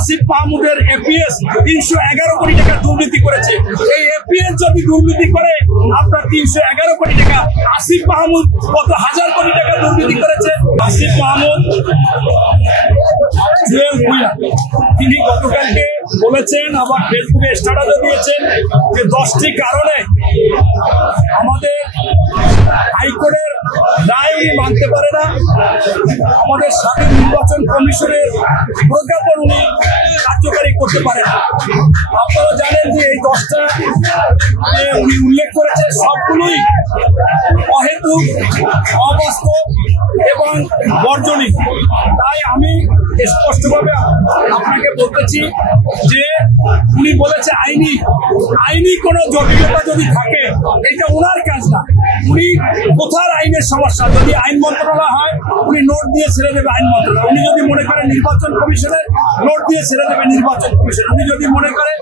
আসিফ মাহমুদের এপিএস 311 কোটি টাকা দুর্নীতি করেছে। এই এপিএস যদি দুর্নীতি করে আপনার 311 কোটি টাকা, আসিফ মাহমুদ কত হাজার কোটি টাকা দুর্নীতি করেছে। আসিফ মাহমুদ তিনি গতকালকে বলেছেন, আবার ফেসবুকে স্ট্যাটাসও দিয়েছেন যে 10টি কারণে আমাদের হাইকোর্টের রায় উনি মানতে পারে না, আমাদের স্বাধীন নির্বাচন কমিশনের প্রজ্ঞাপন উনি কার্যকারী করতে পারে না। আপনারা জানেন যে এই 10টা উনি উল্লেখ করেছে সবগুলোই অহেতুক, অবাস্তব এবং বর্জনীয়। তাই আমি স্পষ্টভাবে আপনাকে বলতেছি যে উনি বলেছে আইনি কোনো জটিলতা যদি থাকে এটা ওনার কাজ না। উনি কোথার আইনের সমস্যা, যদি আইন মন্ত্রণালয় হয় উনি নোট দিয়ে ছেড়ে দেবে আইন মন্ত্রণালয়। উনি যদি মনে করেন নির্বাচন কমিশনের নোট দিয়ে ছেড়ে দেবে নির্বাচন কমিশন। উনি যদি মনে করে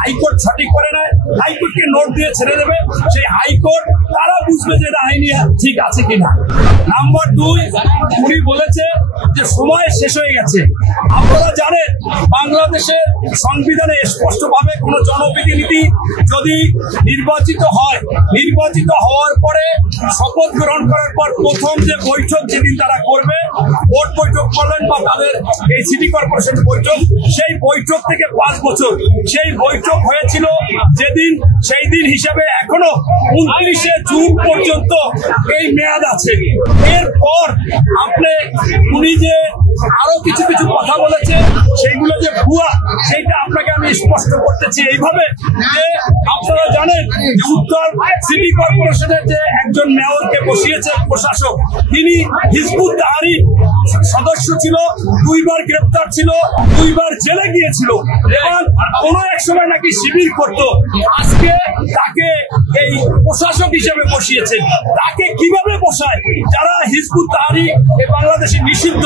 হাইকোর্ট সঠিক করে না, হাইকোর্টকে নোট দিয়ে ছেড়ে দেবে। সেই হাইকোর্ট তারা বুঝবে যে এটা আইনি ঠিক আছে কিনা। নাম্বার 2, উনি বলেছে যে সময় শেষ হয়ে গেছে। আপনারা জানেন বাংলাদেশের সংবিধানে স্পষ্টভাবে কোন জনপ্রতিনিধি যদি নির্বাচিত হয়, নির্বাচিত হওয়ার পরে শপথ গ্রহণ করার পর প্রথম যে বৈঠক যেদিন তারা করবে, ভোট বৈঠক করলেন বা তাদের এই সিটি কর্পোরেশন বৈঠক, সেই বৈঠক থেকে 5 বছর সেই বৈঠক হয়েছিল যেদিন, সেই দিন হিসাবে এখনো 29শে জুন পর্যন্ত এই মেয়াদ আছে। এরপর উনি যে আরো কিছু কিছু কথা বলেছে সেইগুলো যে ভুয়া, সেইটা আপনাকে আমি স্পষ্ট করতেছি এইভাবে যে আপনারা জানেন উত্তর সিটি কর্পোরেশনের যে একজন মেয়রকে বসিয়েছে প্রশাসক, তিনি হিজবুত তাহরির সদস্য ছিল, 2 বার গ্রেপ্তার ছিল, 2 বার জেলে গিয়েছিল এবং কোনো এক সময় নাকি শিবির করত। আজকে তাকে এই প্রশাসক হিসেবে বসিয়েছে। তাকে কিভাবে বসায় যারা হিজবুত তাহরির বাংলাদেশে নিষিদ্ধ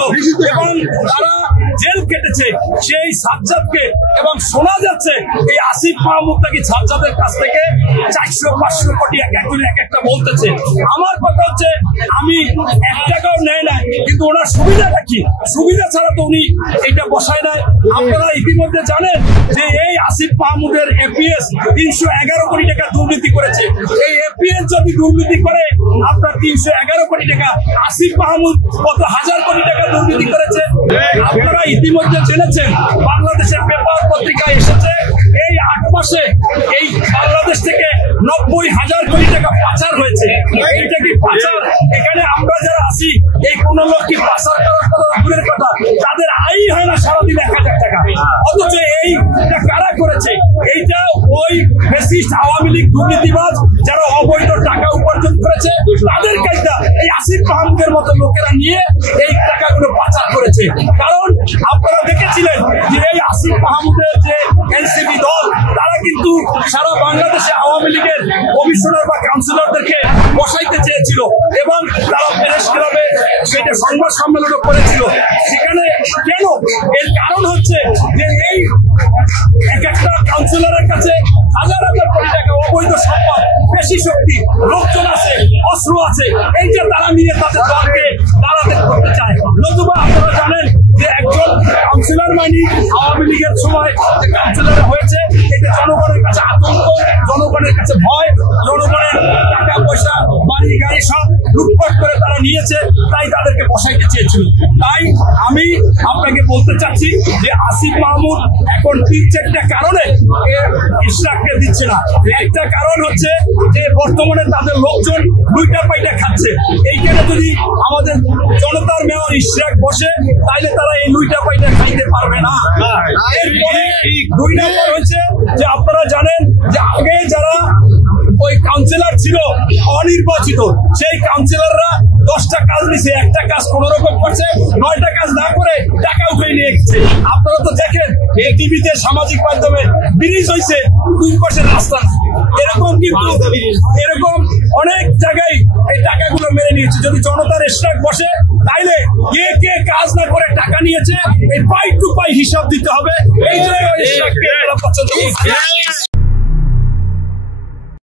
এবং তারা জেল কেটেছে সেই সাজ্জাদকে, এবং শোনা যাচ্ছে এই আসিফ মাহমুদ নাকি সাজ্জাদের কাছ থেকে 400-500 কোটি একজনে এক একটা বলতেছে। আমার কথা হচ্ছে আমি 1 টাকাও নেয় না, কিন্তু ওনার সুবিধাটা কি? সুবিধা ছাড়া তো উনি এটা বসায় নাই। আপনারা ইতিমধ্যে জানেন যে এই আসিফ মাহমুদের এপিএস 311 কোটি টাকা দুর্নীতি করেছে। এই এপিএস যদি দুর্নীতি করে আপনার 311 কোটি টাকা, আসিফ মাহমুদ কত হাজার কোটি টাকা দুর্নীতি করেছে আপনারা ইতিমধ্যে জেনেছেন। বাংলাদেশের পেপার পত্রিকায় এসেছে এই 8 মাসে এই বাংলাদেশ থেকে 90,000 কোটি টাকা পাচার হয়েছে। এইটা কি পাচার? এখানে আমরা যারা আছি এই কোন লোক কি পাচার করার কথা দূরের কথা, তাদের আয় হয় না সারাদিন 1,000 টাকা। অথচ এইটা কারা করেছে? এইটা ওই ফ্যাসিস্ট আওয়ামী লীগ দুর্নীতিবাজ যারা অবৈধ টাকা উপার্জন করেছে তাদের কাজটা এই আসিফ মাহমুদের মতো লোকেরা নিয়ে এই টাকাগুলো পাচার করেছে। কারণ আপনারা দেখেছিলেন যে এই আসিফ মাহমুদের যে এনসিপি দল, তারা কিন্তু সারা বাংলাদেশে আওয়ামী লীগের কমিশনার বা কাউন্সিলরদেরকে বসাইতে চেয়েছিল এবং তারা প্রেস ক্লাবে সেটা সংবাদ সম্মেলনও করেছিল। সেখানে কেন? এর কারণ হচ্ছে যে এই এক একটা কাউন্সিলরের কাছে হাজার হাজার কোটি টাকা অবৈধ সম্পদ, বেশি শক্তি, লোকজন আছে, অস্ত্র আছে, এইটা তারা নিয়ে তাদের দলকে দাঁড়াতে করতে চায়। নতুবা আপনারা জানেন যে একজন কাউন্সিলর আওয়ামী লীগের সময় কাউন্সিলর হয়েছে, এটা জনগণের কাছে আতঙ্ক, জনগণের কাছে ভয়, জনগণের টাকা পয়সা, বাড়ি গাড়ি সব লুটপাট করে তারা নিয়েছে, তাই তাদেরকে বসাইতে চেয়েছিল। তাই আমি আপনাকে বলতে চাচ্ছি যে আসিফ মাহমুদ এখন 3-4টা কারণে ইশরাককে দিচ্ছে না। একটা কারণ হচ্ছে যে বর্তমানে তাদের লোকজন 2টা পাইটা খাচ্ছে। এইখানে যদি আমাদের জনতার মেয়র ইশরাক বসে তাইলে তারা এই 2টা পাইটা খাইতে পারবে না। এরপরে 2 নম্বর হচ্ছে যে আপনারা জানেন যে আগে যারা ওই কাউন্সিলর ছিল অনির্বাচিত, সেই কাউন্সিলররা 10টা কাজ নিছে, একটা কাজ কোন রকম করছে, 9টা কাজ না করে টাকা উঠে নিয়ে গেছে। আপনারা তো দেখেন এই টিভিতে, সামাজিক মাধ্যমে ব্রিজ হয়েছে, 2 পাশের রাস্তা। এরকম অনেক জায়গায় এই টাকাগুলো মেরে নিয়েছে। যদি জনতার ইশরাক বসে তাইলে কে কাজ না করে টাকা নিয়েছে এই পাই টু পাই হিসাব দিতে হবে। এই জায়গায় ইশরাককে পছন্দ